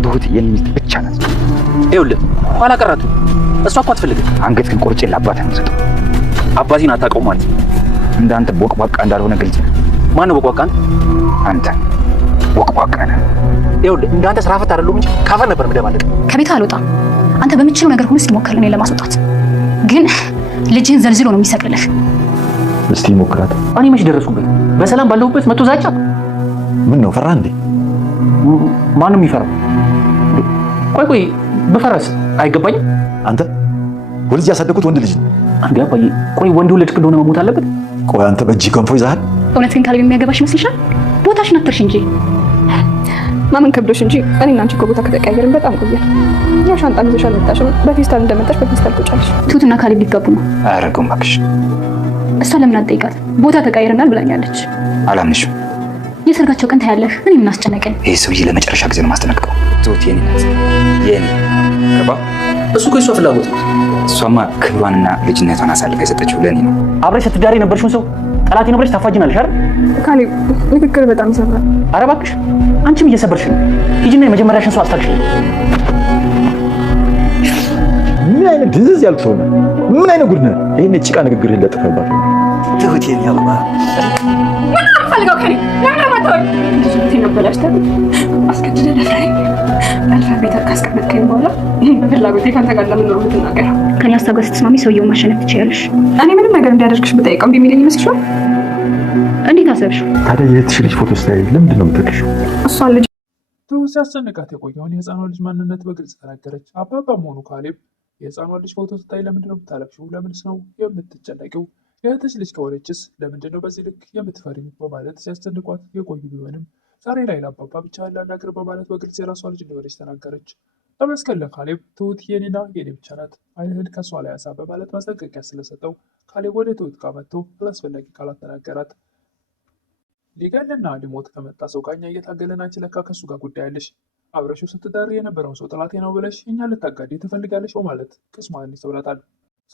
ትሁት የኔ ሚስት ብቻ ናት። ይኸውልህ ኋላ ቀራቱ እሷ እኮ አትፈልግም። አንገት ግን ቆርጬ ለአባትህ ነው የምሰጠው። አባቴን አታውቀውም ማለት ነው? እንዳንተ ቦቅቧቃ እንዳልሆነ ግልጽ ነው። ማነው ቦቅቧቃ? አንተ ቦቅቧቃ ነህ። ይኸውልህ እንዳንተ ስራ ፈት አይደለሁም እንጂ ካፈር ነበር ምደባለቅ። ከቤት አልወጣም። አንተ በምትችለው ነገር ሁሉ ስትሞክር እኔን ለማስወጣት ግን ልጅህን ዘልዝሎ ነው የሚሰቅልልህ። እስቲ ሞክራት። እኔ መች ደረስኩበት? በሰላም ባለሁበት መቶ ዛቻ። ምን ነው ፈራ እንዴ? ማንም ይፈራው? ቆይ በፈረስ አይገባኝም። አንተ ወልጅ ያሳደጉት ወንድ ልጅ ነው አንዴ አባዬ። ቆይ ወንድ ወለድክ እንደሆነ መሞት አለበት? ቆይ አንተ በእጅ ገንፎ ይዘሃል? እውነት ግን ካሌብ የሚያገባሽ ይመስልሻል? ቦታሽን አትርሽ እንጂ። ማመን ከብዶሽ እንጂ እኔና አንቺ እኮ ቦታ ከተቀያየርን በጣም ቆየን። ያው ሻንጣ ይዘሽ አልመጣሽም። በፌስታል እንደመጣሽ በፌስታል ቁጫለሽ። ትሁትና ካሌብ ሊጋቡ ነው። አያደርገውም እባክሽ። እሷ ለምን አትጠይቃት? ቦታ ተቀያይረናል ብላኛለች። አላምንሽም። የሰርጋቸው ቀን ታያለህ። እኔ ምን አስጨነቀኝ? ይሄ ሰውዬ ለመጨረሻ ጊዜ ነው ማስጠነቅቀው። ትሁት የኔ ናት፣ የኔ ገባ። እሱ እኮ የሷ ፍላጎት ነው። እሷማ ክብሯንና ልጅነቷን አሳልፋ የሰጠችው ለኔ ነው። አብረሽ ስትዳሪ የነበርሽውን ሰው ጠላቴ ነው ብለሽ ታፋጅናለሽ አይደል? ካሌብ ንግግር በጣም ይሰብራል። ኧረ እባክሽ አንቺም እየሰበርሽ ነው። ሂጂና የመጀመሪያሽን ሰው አስታግሽ። ምን አይነት ድንዝዝ ያልኩ ሰው ነህ? ምን አይነት ጉድ ነህ? ይሄን ጭቃ ንግግር ለጥፈባት። ትሁት የኔ አበባ ፈልጋው ካሌብ ለምን አማታው እንዴ ነበርሽ? አስከትለ ለፍራኝ አልፋቤት ካስቀመጥከኝ በኋላ በፍላጎቴ ካንተ ጋር ለምን ነው የምትናገረው? ከኔ ሀሳብ ጋር ስትስማሚ ሰውየውን ማሸነፍ ትችያለሽ። እኔ ምንም ነገር እንዲያደርግሽ ብጠይቀው እምቢ የሚለኝ ይመስልሻል? እንዴት አሰብሽ? ታዲያ የእህትሽ ልጅ ፎቶ ስታይ ለምንድን ነው የምትልኪው? እሷን ልጅ ትሁት ሲያስጨንቃት የቆየውን የህፃኗ ልጅ ማንነት በግልጽ ተናገረች። አባባ መሆኑ ካሌብ የህፃኗ ልጅ ፎቶ ስታይ ለምንድን ነው የምታለቅሽው? ለምንስ ነው የምትጨነቂው? የእህትሽ ልጅ ከሆነችስ ለምንድን ነው በዚህ ልክ የምትፈሪው? በማለት ሲያስጨንቋት የቆዩ ቢሆንም ዛሬ ላይ ለአባባ ብቻ ላናግር በማለት በግልጽ የራሷ ልጅ እንደሆነች ተናገረች። ተመስገን ለካሌብ ትሁት የኔና የኔ ብቻ ናት፣ ዓይንህን ከሷ ላይ ያሳ በማለት ማስጠንቀቂያ ስለሰጠው ካሌብ ወደ ትሁት ጋር መጥቶ አላስፈላጊ ቃላት ተናገራት። ሊገልና ሊሞት ከመጣ ሰው ጋር እኛ እየታገልን አንቺ ለካ ከሱ ጋር ጉዳይ አለሽ። አብረሽው ስትዳር የነበረውን ሰው ጠላቴ ነው ብለሽ እኛ ልታጋዴ ትፈልጋለሽ በማለት ቅስሟን ይሰብራታል።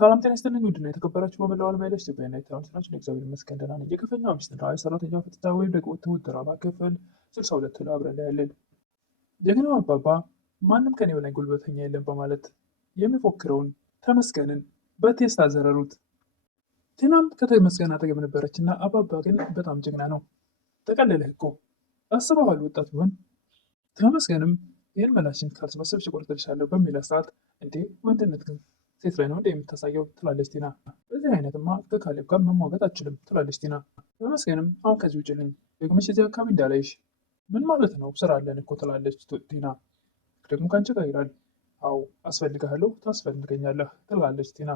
ሰላም ጤና ይስጥልኝ ውድና የተከበራችሁ በመላው ዓለም ያላችሁ ኢትዮጵያውያን ኤርትራውያን ናችሁ። እግዚአብሔር ይመስገን ደህና ነኝ። የግፈኛዋ ሚስትና የሰራተኛዋ ፍትታ ወይም ደግሞ ትሁት ድራማ ክፍል 62 ላይ አብረን እናያለን። ጀግናው አባባ ማንም ከኔ በላይ ጉልበተኛ የለም በማለት የሚፎክረውን ተመስገንን በቴስታ ዘረሩት። ቲናም ከተመስገን አጠገብ ነበረች እና አባባ ግን በጣም ጀግና ነው፣ ተቀለለህ እኮ አስበዋል ወጣት ቢሆን። ተመስገንም ይህን መላሽን ካልሰበሰብሽ እቆርጥልሻለሁ በሚለው ሰዓት እንዴ ወንድነት ግን ሴት ላይ ነው እንደ የምታሳየው ትላለች ቲና። በዚህ አይነትማ ከካሌብ ጋር መሟገት አችልም ትላለች ቲና። ተመስገንም አሁን ከዚህ ውጭልኝ፣ ደግመሽ እዚህ አካባቢ እንዳላይሽ። ምን ማለት ነው? ስራ አለን እኮ ትላለች ቲና። ደግሞ ከአንቺ ጋር ይላል። አዎ አስፈልግሃለሁ፣ ታስፈልገኛለህ ትላለች ቲና።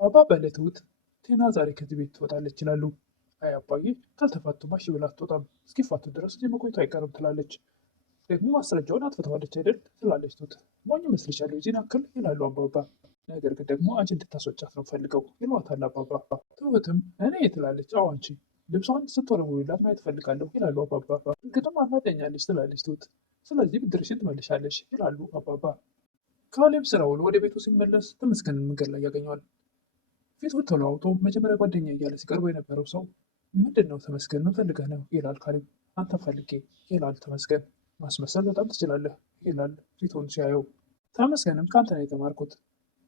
አባባ ለትሁት ቲና ዛሬ ከዚህ ቤት ትወጣለች ይላሉ። አይ አባዬ ካልተፋቱማ እሺ ብላ አትወጣም፣ እስኪፋቱ ድረስ እዚህ መቆየቱ አይቀርም ትላለች። ደግሞ ማስረጃውን አጥፍተዋለች አይደል ትላለች ትሁት። ሞኝ መስልሻለሁ የዚህን ያክል ይላሉ አባባ። ነገር ግን ደግሞ አንቺ እንድታስወጫት ነው ፈልገው ይሏታል አባባ። ትሁትም እኔ ትላለች። አዎ አንቺ ልብሷን ስትወረውሪላት ማየት እፈልጋለሁ ይላሉ አባባ። እንግዲህ አናደኛለች ትላለች ትሁት። ስለዚህ ብድርሽን ትመልሻለሽ ይላሉ አባባ። ካሌብ ስራውን ወደ ቤቱ ሲመለስ ተመስገንን መንገድ ላይ ያገኘዋል። ፊቱ ተለዋውጦ መጀመሪያ ጓደኛ እያለ ሲቀርበው የነበረው ሰው ምንድን ነው ተመስገን ምን ፈልገህ ነው ይላል ካሌብ። አንተ ፈልጌ ይላል ተመስገን። ማስመሰል በጣም ትችላለህ ይላል ፊቱን ሲያየው። ተመስገንም ከአንተ ነው የተማርኩት፣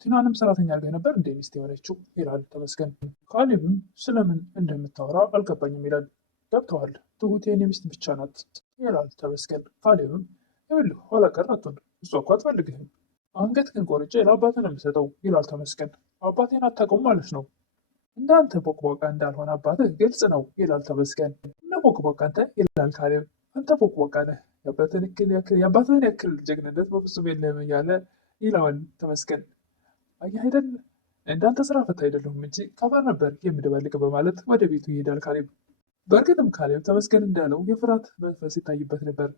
ቲናንም ሰራተኛ አድርገህ ነበር እንደ ሚስት የሆነችው ይላል ተመስገን። ካሌብም ስለምን እንደምታወራ አልገባኝም ይላል። ገብተዋል፣ ትሁት የኔ ሚስት ብቻ ናት ይላል ተመስገን። ካሌብም ይኸውልህ ኋላ ቀር አትሁን፣ እሷ እኮ አትፈልግህም፣ አንገት ግን ቆርጬ ለአባትህ ነው የምሰጠው ይላል ተመስገን። አባቴን አታውቀውም ማለት ነው? እንዳንተ ቦቅቧቃ እንዳልሆነ አባትህ ግልጽ ነው ይላል ተመስገን። እነ ቦቅቧቃ አንተ ይላል ካሌብ። አንተ ቦቅቧቃ ነህ፣ የአባትህን ያክል ጀግንነት በፍጹም የለህም እያለ ይለዋል ተመስገን። አየህ አይደል እንዳንተ ስራ ፈታ አይደለሁም እንጂ ከበር ነበር የምደባልቅ በማለት ወደ ቤቱ ይሄዳል ካሌብ። በእርግጥም ካሌብ ተመስገን እንዳለው የፍርሃት መንፈስ ይታይበት ነበር።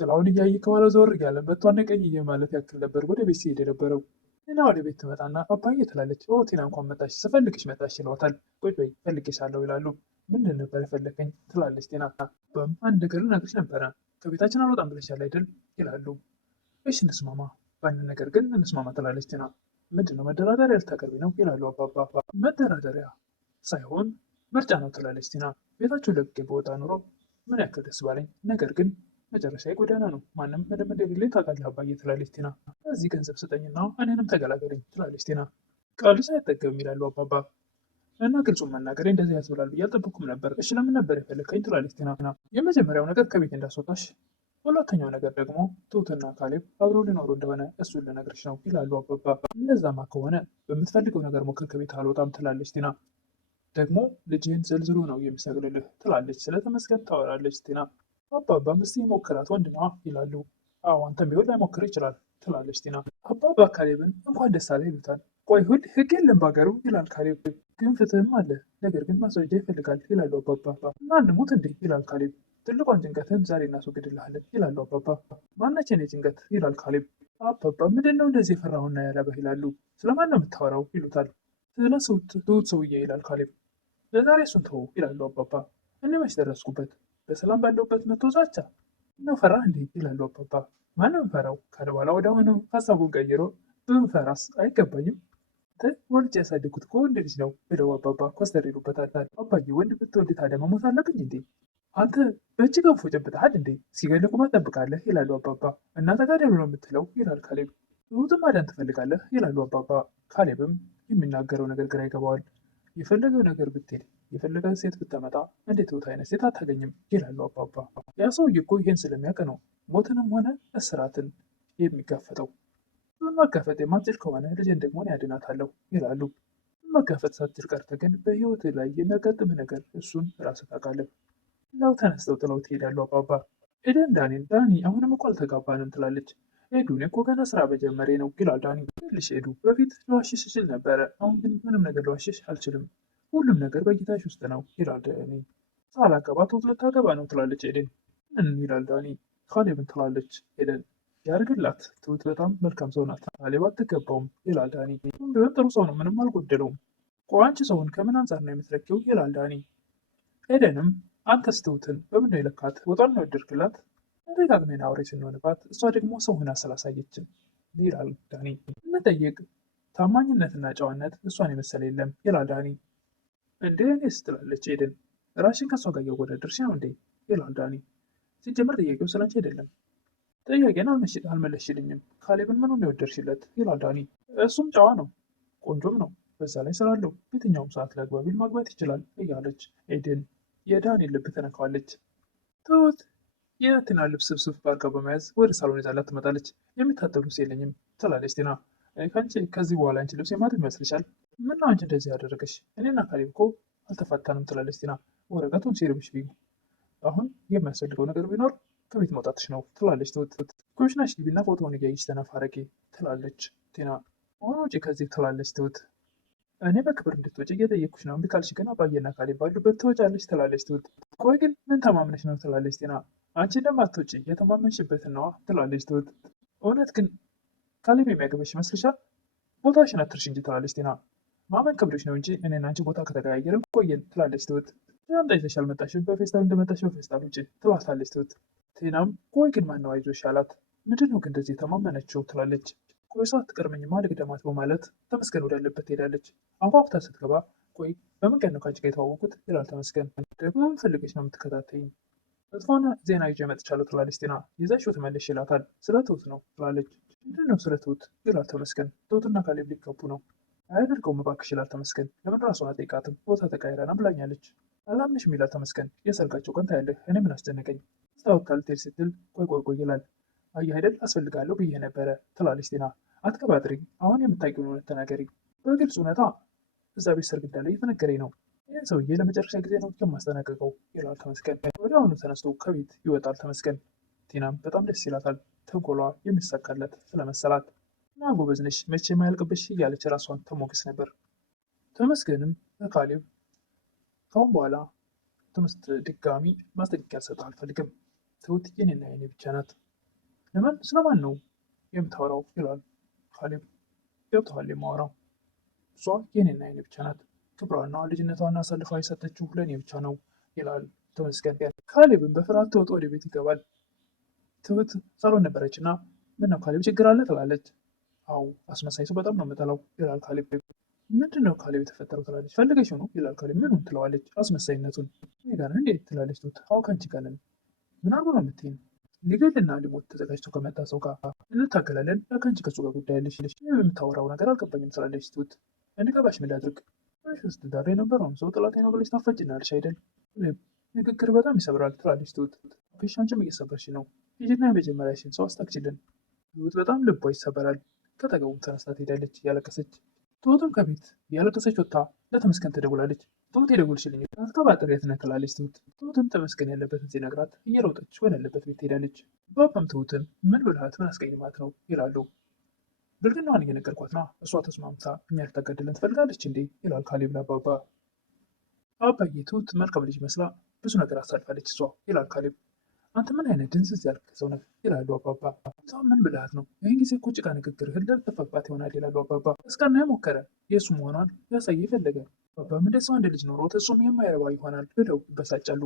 ጥላውን እያየ ከኋላ ዞር እያለ መቷን ቀኝ ማለት ያክል ነበር ወደ ቤት ሲሄድ የነበረው። ቲና ወደ ቤት ትመጣና አባዬ ትላለች። ቲና እንኳን መጣሽ፣ ስፈልግሽ መጣሽ ይለዋታል። ቁጭ በይ ፈልጌሻለሁ ይላሉ። ምንድን ነበር የፈለከኝ ትላለች ቲና። አንድ ነገር ልነግርሽ ነበረ፣ ከቤታችን አልወጣም ብለሻል አይደል ይላሉ። እሺ እንስማማ፣ በአንድ ነገር ግን እንስማማ ትላለች ቲና። ምንድነው መደራደሪያ ልታቀርቢ ነው ይላሉ አባባ። መደራደሪያ ሳይሆን ምርጫ ነው ትላለች ቲና። ቤታችሁ ለቅቄ በወጣ ኑሮ ምን ያክል ደስ ባለኝ፣ ነገር ግን መጨረሻ ጎዳና ነው። ማንም ምንም እንደሌለኝ ታውቃለህ አባዬ ትላለች ቲና። እዚህ ገንዘብ ስጠኝና እኔንም ተገላገለኝ ትላለች ቲና። ቃልሽ አይጠገብም ይላሉ አባባ እና ግልጹን መናገሬ እንደዚህ ያስብላል ብዬ አልጠበኩም ነበር። እሺ ለምን ነበር የፈለግከኝ ትላለች ቲና። የመጀመሪያው ነገር ከቤት እንዳስወጣሽ፣ ሁለተኛው ነገር ደግሞ ትሁትና ካሌብ አብረው ሊኖሩ እንደሆነ እሱን ልነግርሽ ነው ይላሉ አባባ። እንደዛማ ከሆነ በምትፈልገው ነገር ሞክር፣ ከቤት አልወጣም ትላለች ቲና። ደግሞ ልጅህን ዘልዝሎ ነው የሚሰግልልህ ትላለች። ስለ ተመስገን ታወራለች ቲና። አባባም እስቲ ሞክራት ወንድ ነዋ ይላሉ። አዎ አንተም ቢሆን ላይሞክር ይችላል ትላለች ቲና። አባባ ካሌብን እንኳን ደስ አለህ ይሉታል። ቆይ ሁል ህግ የለም ባገሩ ይላል ካሌብ። ግን ፍትህም አለ፣ ነገር ግን ማስረጃ ይፈልጋል ይላሉ አባባ። እና እንሙት እንዴ ይላል ካሌብ። ትልቋን ጭንቀትህን ዛሬ እናስወግድልሃለን ይላሉ አባባ። ማነች የኔ ጭንቀት ይላል ካሌብ። አባባ ምንድን ነው እንደዚህ የፈራሁና ያለበህ ይላሉ። ስለማን ነው የምታወራው ይሉታል። ስለ ትሁት ሰውዬ ይላል ካሌብ። ለዛሬ እሱን ተወው ይላሉ አባባ። እኔ መች ደረስኩበት? በሰላም ባለውበት መቶ ዛቻ ነው ፈራህ እንዴ ይላሉ አባባ። ማንም ፈራው ካለ በኋላ ወደ አሁኑ ሀሳቡን ቀይሮ ብንፈራስ አይገባኝም፣ ወልጄ ያሳደግኩት እኮ ወንድ ልጅ ነው ብለው አባባ ኮስተር ይሉበታል። አባዬ ወንድ ብትወልድ ታዲያ መሞት አለብኝ እንዴ? አንተ በእጅ ገንፎ ጨብጠሃል እንዴ? ሲገል ቁመት ጠብቃለህ ይላሉ አባባ። እና ተጋደሉ ነው የምትለው ይላል ካሌብ። ትሁትን ማዳን ትፈልጋለህ ይላሉ አባባ። ካሌብም የሚናገረው ነገር ግራ ይገባዋል። የፈለገው ነገር ብትሄድ የፈለገ ሴት ብታመጣ እንደ ትሁት አይነት ሴት አታገኝም ይላሉ አባባ። ያ ሰውዬ እኮ ይሄን ስለሚያውቅ ነው ሞትንም ሆነ እስራትን የሚጋፈጠው። መጋፈጥ የማትችል ከሆነ ልጄን ደግሞ እኔ ያድናታለሁ ይላሉ። መጋፈጥ ሳትችል ቀርተ ግን በህይወት ላይ የሚያጋጥም ነገር እሱን ራስህ ታውቃለህ። ሌላው ተነስተው ጥለው ትሄዳሉ አባባ። ኤደን ዳኒ አሁንም እኮ አልተጋባንም ትላለች። ኤዱን እኮ ገና ስራ በጀመሬ ነው ይላል ዳኒ። ልሽ ኤዱ በፊት ለዋሽሽ እችል ነበረ፣ አሁን ግን ምንም ነገር ለዋሽሽ አልችልም፣ ሁሉም ነገር በጌታሽ ውስጥ ነው ይላል ዳኒ። ሳላገባ ትሁት ልታገባ ነው ትላለች ኤደን። ይላል ዳኒ። ካሌብን ትላለች ኤደን። ያርግላት፣ ትሁት በጣም መልካም ሰው ናት፣ ካሌብ አትገባውም ይላል ዳኒ። ቢሆን ጥሩ ሰው ነው፣ ምንም አልጎደለውም። ቆይ አንቺ ሰውን ከምን አንጻር ነው የምትለኪው ይላል ዳኒ። ኤደንም አንተስ ትሁትን በምን ነው የለካት? ወጣን ነው ያደርግላት? ደጋግሜን አውሬ ስንሆንባት እሷ ደግሞ ሰው ሆና ስላሳየችን ይላል ዳኒ። እንጠይቅ፣ ታማኝነትና ጨዋነት እሷን የመሰለ የለም ይላል ዳኒ። እንዴ እኔስ ትላለች ኤደን። ራሽን ከእሷ ጋር እያወዳደርሽ ነው እንዴ ይላል ዳኒ። ሲጀምር ጥያቄው ስላንቺ አይደለም። ጥያቄን አልመለስሽልኝም። ካሌብን ምኑን የወደድሽለት ይላል ዳኒ። እሱም ጨዋ ነው፣ ቆንጆም ነው፣ በዛ ላይ ስላለው የትኛውም ሰዓት ላግባ ቢል ማግባት ይችላል እያለች ኤደን የዳኒን ልብ ትነካዋለች። ትሁት የቲና ልብስ ስብስብ ባርጋ በመያዝ ወደ ሳሎን ይዛላት ትመጣለች። የሚታጠብ ልብስ የለኝም ትላለች ቲና። ከዚህ በኋላ አንቺ ልብስ የማጥብ ይመስልሻል? ምነው አንቺ እንደዚህ ያደረገሽ? እኔና ካሌብ እኮ አልተፋታንም ትላለች ቲና። ወረቀቱን ሲርብሽ ቢዩ አሁን የሚያስፈልገው ነገር ቢኖር ከቤት መውጣትሽ ነው ትላለች ትሁት። ኩሽናሽ ግቢና ፎቶውን እያየሽ ተነፋረቂ ትላለች ቲና። አሁን ውጪ ከዚህ ትላለች ትሁት። እኔ በክብር እንድትወጪ እየጠየኩሽ ነው፣ እምቢ ካልሽ ግን አባዬና ካሌብ ባሉበት ትወጫለች ትላለች ትሁት። ቆይ ግን ምን ተማምነሽ ነው ትላለች ቲና። አንቺ እንደማትወጪ የተማመንሽበትን ነዋ ትላለች ትሁት። እውነት ግን ካሌብ የሚያገባሽ ይመስልሻል? ቦታሽን አትርሽ እንጂ ትላለች ቲና። ማመን ክብርሽ ነው እንጂ እኔና አንቺ ቦታ ከተቀያየርን ቆየን ትላለች ትሁት። ሻንጣ ይዘሽ አልመጣሽም፣ በፌስታል እንደመጣሽ በፌስታል ውጪ ትላታለች ትሁት። ቲናም ቆይ ግን ማነው አይዞሽ ያላት? ምንድን ነው ግን እንደዚህ የተማመነችው ትላለች። ቆይ ሰው አትቀርመኝማ ልቅደማት በማለት ተመስገን ወዳለበት ትሄዳለች። አንኳኩታ ስትገባ ቆይ በምን ቀን ነው ከአንቺ ጋር የተዋወቁት ይላል ተመስገን። ደግሞ ምን ፈልገሽ ነው የምትከታተይኝ? መጥፎና ዜና ይዤ መጥቻለሁ ትላለች ቲና። ይዘሽው ትመለሽ ይላታል። ስለ ትሁት ነው ትላለች። ምንድን ነው ስለ ትሁት ይላል ተመስገን። ትሁትና ካሌብ ሊጋቡ ነው። አያደርገውም እባክሽ ይላል ተመስገን። ለምን ራሷን አጠይቃትም? ቦታ ተቀይረና ብላኛለች። አላምንሽም ይላል ተመስገን። የሰርጋቸው ቀን ታያለህ፣ እኔ ምን አስጨነቀኝ? ስታወቅ ልትሄድ ስትል ቆይ ይላል። አየህ አይደል አስፈልጋለሁ ብዬ ነበረ ትላለች ቲና። አትቀባጥሪኝ፣ አሁን የምታውቂውን እውነት ተናገሪ። በግልጽ እውነታ እዛ ቤት ሰርግ እንዳለ እየተነገረኝ ነው። ይህን ሰውዬ ለመጨረሻ ጊዜ ነው የማስጠነቀቀው ይላል ተመስገን። ወዲያውኑ ተነስቶ ከቤት ይወጣል ተመስገን። ቲናም በጣም ደስ ይላታል፣ ተንኮሏ የሚሳካለት ስለመሰላት። እና ጎበዝ ነሽ መቼ የማያልቅብሽ እያለች ራሷን ተሞግስ ነበር። ተመስገንም ለካሌብ ካሁን በኋላ ትምህርት ድጋሚ ማስጠንቀቂያ ልሰጥህ አልፈልግም፣ ትሁት የኔና የኔ ብቻ ናት። ለምን ስለማን ነው የምታወራው ይላል ካሌብ። ገብቶሃል የማወራው እሷ የኔና የኔ ብቻ ናት፣ ክብሯና ልጅነቷን አሳልፋ የሰጠችው ለእኔ ብቻ ነው ይላል ተመስገን። ካሌብን በፍርሃት ተወጥቶ ወደ ቤት ይገባል። ትሁት ሳሎን ነበረች እና ምነው ካሌብ ችግር አለ ትላለች። አዎ አስመሳይ ሰው በጣም ነው የምጠላው ይላል ካሌብ። ምንድን ነው ካሌብ የተፈጠረው ትላለች። ፈልገሽ ነው ይላል ካሌብ። ምኑን ትለዋለች። አስመሳይነቱን። እኔ ጋር እንዴት ትላለች ትሁት። አዎ ከአንቺ ጋር ነን። ምን አድርጎ ነው የምትይኝ? ሊገልና ሊሞት ተዘጋጅቶ ከመጣ ሰው ጋር እንታገላለን። ከአንቺ ከሱ ጋር ጉዳይ ያለሽ የምታወራው ነገር አልገባኝም ትላለች ትሁት። እንድገባሽ ምን ላድርግ? ስትዳር የነበረውን ሰው ጥላቴ ነው ብለሽ ታፈጭናለሽ አይደል? ንግግር በጣም ይሰብራል ትላለች ትሁት። ፊሽ አንቺም እየሰበርሽ ነው። ሂጂና የመጀመሪያሽን ሰው አስታክችልን። ትሁት በጣም ልቧ ይሰበራል። ከጠገቡም ተነስታ ትሄዳለች እያለቀሰች። ትሁትም ከቤት እያለቀሰች ወጥታ ለተመስገን ትደውላለች። ትሁት የደወልሽልኝ አትቀባጥሪ የት ነህ ትላለች ትሁት። ትሁትም ተመስገን ያለበትን ሲነግራት እየሮጠች ወዳለበት ቤት ትሄዳለች። ባባም ትሁትን ምን ብልሃት ምን አስቀይማት ነው ይላሉ። ብልግናዋን እየነገርኳት ና እሷ ተስማምታ እኛ ልታጋድለን ትፈልጋለች እንዴ ይላል ካሌብ ለአባባ። አባዬ ትሁት መልካም ልጅ መስላ ብዙ ነገር አሳልፋለች እሷ ይላል ካሌብ። አንተ ምን አይነት ድንዝዝ ያልክ ሰው ነህ ይላሉ አባባ። ምን ብልሃት ነው ይህን ጊዜ እኮ ጭቃ ንግግርህን ለጠፈባት ይሆናል ይላሉ አባባ። እስካና የሞከረ የእሱ መሆኗን ያሳየ ፈለገ። አባባም እንደ ሰው አንድ ልጅ ኖሮት እሱም የማይረባ ይሆናል ብለው ይበሳጫሉ።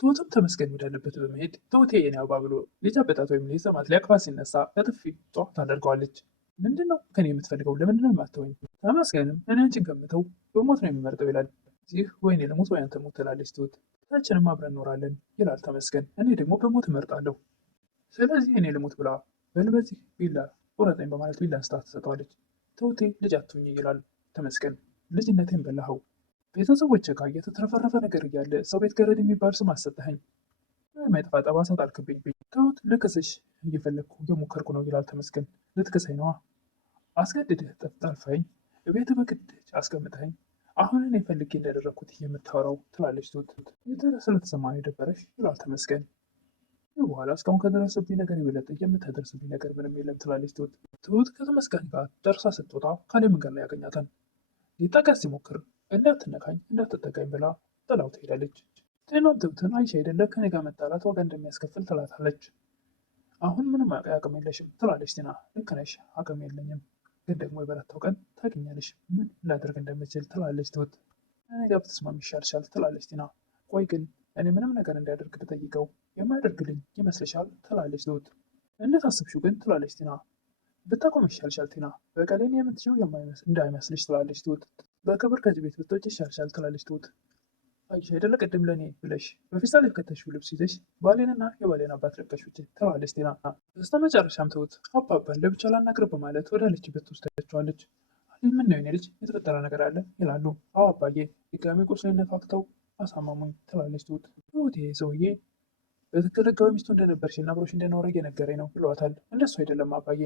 ትሁትም ተመስገን ወዳለበት በመሄድ ትሁቴ የኔ አበባ ብሎ ሊጨብጣት ወይም ሊስማት ሊያቅፋት ሲነሳ በጥፊ ጧ ታደርገዋለች። ምንድን ነው ከኔ የምትፈልገው? ለምንድን ነው የማትተወኝ? ተመስገንም እኔ አንቺን ከምተው በሞት ነው የሚመርጠው ይላል። ይህ ወይኔ ለሞት ወይ አንተ ሞት ትላለች ትሁት። ሁላችንም አብረን እኖራለን ይላል ተመስገን። እኔ ደግሞ በሞት እመርጣለሁ። ስለዚህ እኔ ልሞት ብላ በል በዚህ ቢላ ቁረጠኝ በማለት ቢላ አንስታ ትሰጠዋለች። ትሁቴ ልጅ አትሁኝ ይላል ተመስገን። ልጅነቴን በላኸው። ቤተሰቦች ጋር እየተትረፈረፈ ነገር እያለ ሰው ቤት ገረድ የሚባል ስም አሰጠኸኝ። የማይጠፋ ጠባሳ ጣልክብኝ። ትሁት ልክስሽ እየፈለግኩ እየሞከርኩ ነው ይላል ተመስገን። ልትክሰኝ ነዋ። አስገድድህ ጠልፈኝ፣ ቤት በግድጅ አስቀምጠኸኝ፣ አሁን እኔ ፈልጌ እንዳደረግኩት የምታወራው ትላለች ትሁት። ስለተሰማ ነው የደበረሽ ይላል ተመስገን። ይህ በኋላ እስካሁን ከደረሰብኝ ነገር የበለጠ የምታደርስብኝ ነገር ምንም የለም ትላለች ትሁት። ትሁት ከተመስገን ጋር ደርሳ ስትወጣ ካሌብ መንገድ ላይ ያገኛታል። ሊጠጋት ሲሞክር እንዳትነካኝ እንዳትጠጋኝ ብላ ጥላው ትሄዳለች። ጤናም ትሁትን አይሽ አይደለ ከኔ ጋር መጣላት ዋጋ እንደሚያስከፍል ትላታለች። አሁን ምንም አቅም የለሽም ትላለች ቲና። ልክ ነሽ አቅም የለኝም፣ ግን ደግሞ የበረታው ቀን ታገኛለሽ ምን ላደርግ እንደምችል ትላለች ትሁት። እኔ ጋር ብትስማሚ ይሻልሻል ትላለች ቲና። ቆይ ግን እኔ ምንም ነገር እንዲያደርግ ብጠይቀው የማያደርግልኝ ይመስልሻል ትላለች ትሁት። እንደታስብሽው ግን ትላለች ቲና። ብታቆም ይሻልሻል ቲና፣ በቀሌን የምትችው እንዳይመስልሽ ትላለች ትሁት። በክብር ከዚህ ቤት ብትወጪ ይሻልሻል ትላለች ትሁት። አይሽ አይደለ ቅድም ለእኔ ብለሽ በፌስታል የከተሽው ልብስ ይዘሽ ባሌንና የባሌን አባት ለቀሽ ውጪ ትላለች ቲና። በስተመጨረሻም ትሁት አባባን ለብቻ ላናግር በማለት ወዳለችበት ትወስዳቸዋለች። ምን ነው የኔ ልጅ የተፈጠረ ነገር አለ ይላሉ። አዎ አባዬ ድጋሚ ቁስሌን ነፋክተው አሳማሙኝ ትላለች ትሁት። ትሁት ይሄ ሰውዬ በትክክል ህጋዊ ሚስቱ እንደነበርሽና አብሮሽ እንደኖረ እየነገረኝ ነው ብለዋታል። እንደሱ አይደለም አባዬ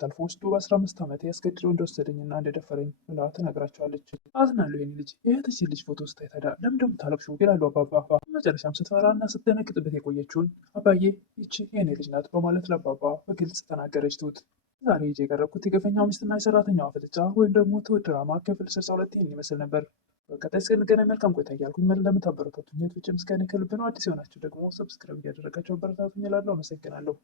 ታልፎ ውስጡ በ15 ዓመት ያስገድደው እንደወሰደኝና እንደደፈረኝ ብላ ትነግራቸዋለች። አዝናለሁ የኔ ልጅ የእህትሽን ልጅ ፎቶ ስታይ ታዲያ ለምን እንደምታለቅሺው ይላሉ አባባ። መጨረሻም ስትፈራና ስትደነግጥበት የቆየችውን አባዬ ይቺ የኔ ልጅ ናት በማለት ለአባባ በግልጽ ተናገረች ትሁት። ዛሬ ይዤ የቀረብኩት የግፈኛው ሚስትና የሰራተኛዋ ፍጥጫ ወይም ደግሞ ትሁት ድራማ ክፍል 62 ይህን ይመስል ነበር። በቀጣይ እስክንገናኝ መልካም ቆይታ እያልኩኝ እንደምታበረታቱኝ የትውጭ ምስጋና ከልብ ነው። አዲስ የሆናችሁ ደግሞ ሰብስክራይብ እያደረጋችሁ አበረታቱኝ እላለሁ። አመሰግናለሁ።